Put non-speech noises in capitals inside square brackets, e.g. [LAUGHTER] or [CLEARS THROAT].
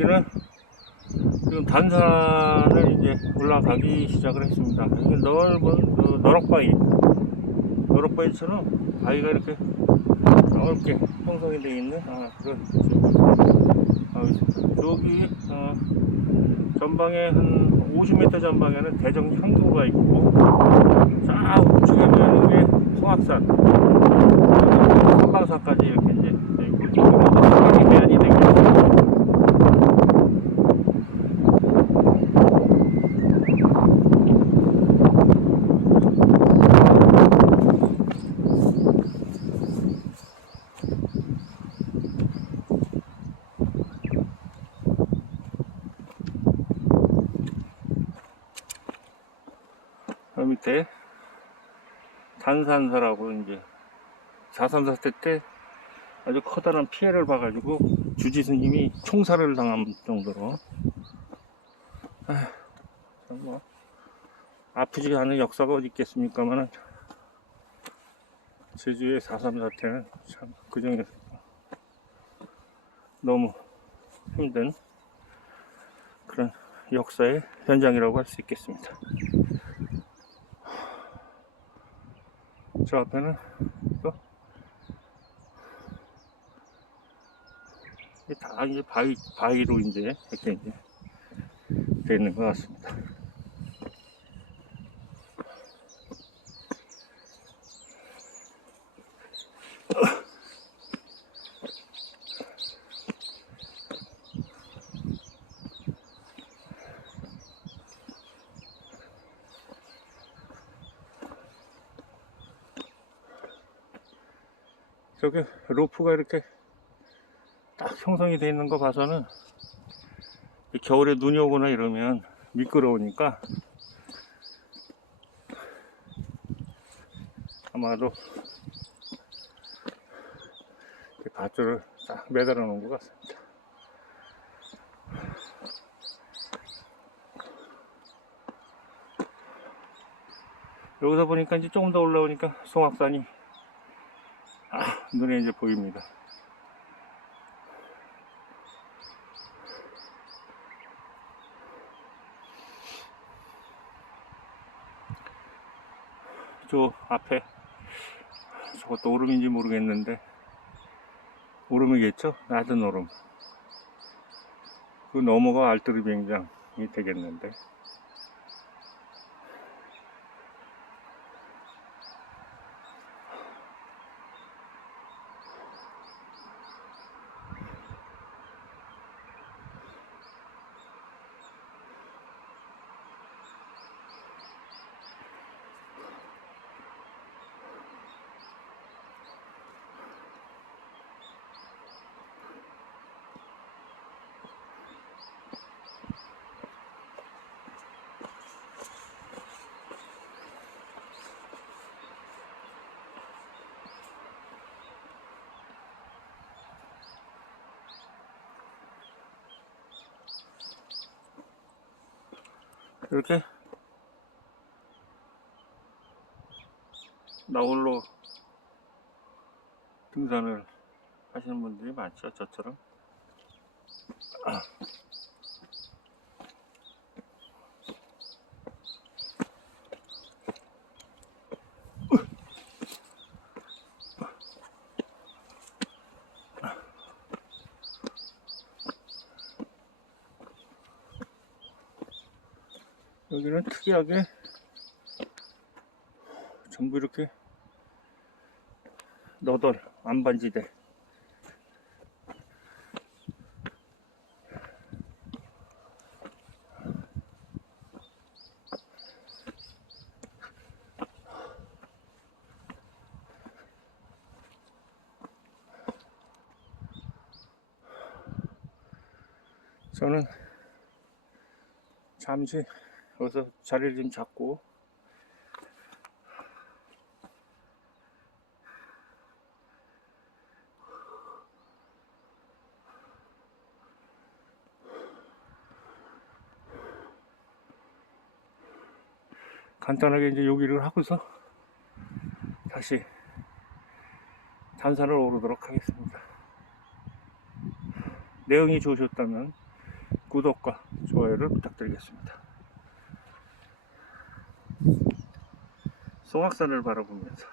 여기는 지금 단산을 이제 올라가기 시작을 했습니다. 여기 넓은 그 너럭바위, 너럭바위처럼 바위가 이렇게 넓게 형성이 되어 있는 아, 그런 바위입니다. 여기 어, 전방에 한 50m 전방에는 대정 향교가 있고 쫙 우측에 보이는 게 성악산, 삼방산까지 이렇게 이제 돼 있고 저기는 이제 산간이 대안이 되고 있습니다. 그 밑에 단산사라고 이제 4.3 사태 때 아주 커다란 피해를 봐가지고 주지 스님이 총살을 당한 정도로 아휴, 참 뭐, 아프지 않은 역사가 어디 있겠습니까만은 제주의 4.3 사태는 참 그중에서 너무 힘든 그런 역사의 현장이라고 할 수 있겠습니다. 저 앞에는 또, 다 이제 바위, 바위로 이제 이렇게 이제 되어 있는 것 같습니다. 저기 로프가 이렇게 딱 형성이 되어 있는 거 봐서는 이 겨울에 눈이 오거나 이러면 미끄러우니까 아마도 밧줄을 딱 매달아 놓은 것 같습니다. 여기서 보니까 이제 조금 더 올라오니까 송악산이 아, 눈에 이제 보입니다. 저 앞에 저것도 오름인지 모르겠는데 오름이겠죠? 낮은 오름. 그 너머가 알뜨리 비행장이 되겠는데 이렇게? 나홀로 등산을 하시는 분들이 많죠 저처럼 [CLEARS THROAT] 여기는 특이하게 전부 이렇게 너덜 안반지대. 저는 잠시 여기서 자리를 좀 잡고 간단하게 이제 요기를 하고서 다시 단산을 오르도록 하겠습니다. 내용이 좋으셨다면 구독과 좋아요를 부탁드리겠습니다. 송악산을 바라보면서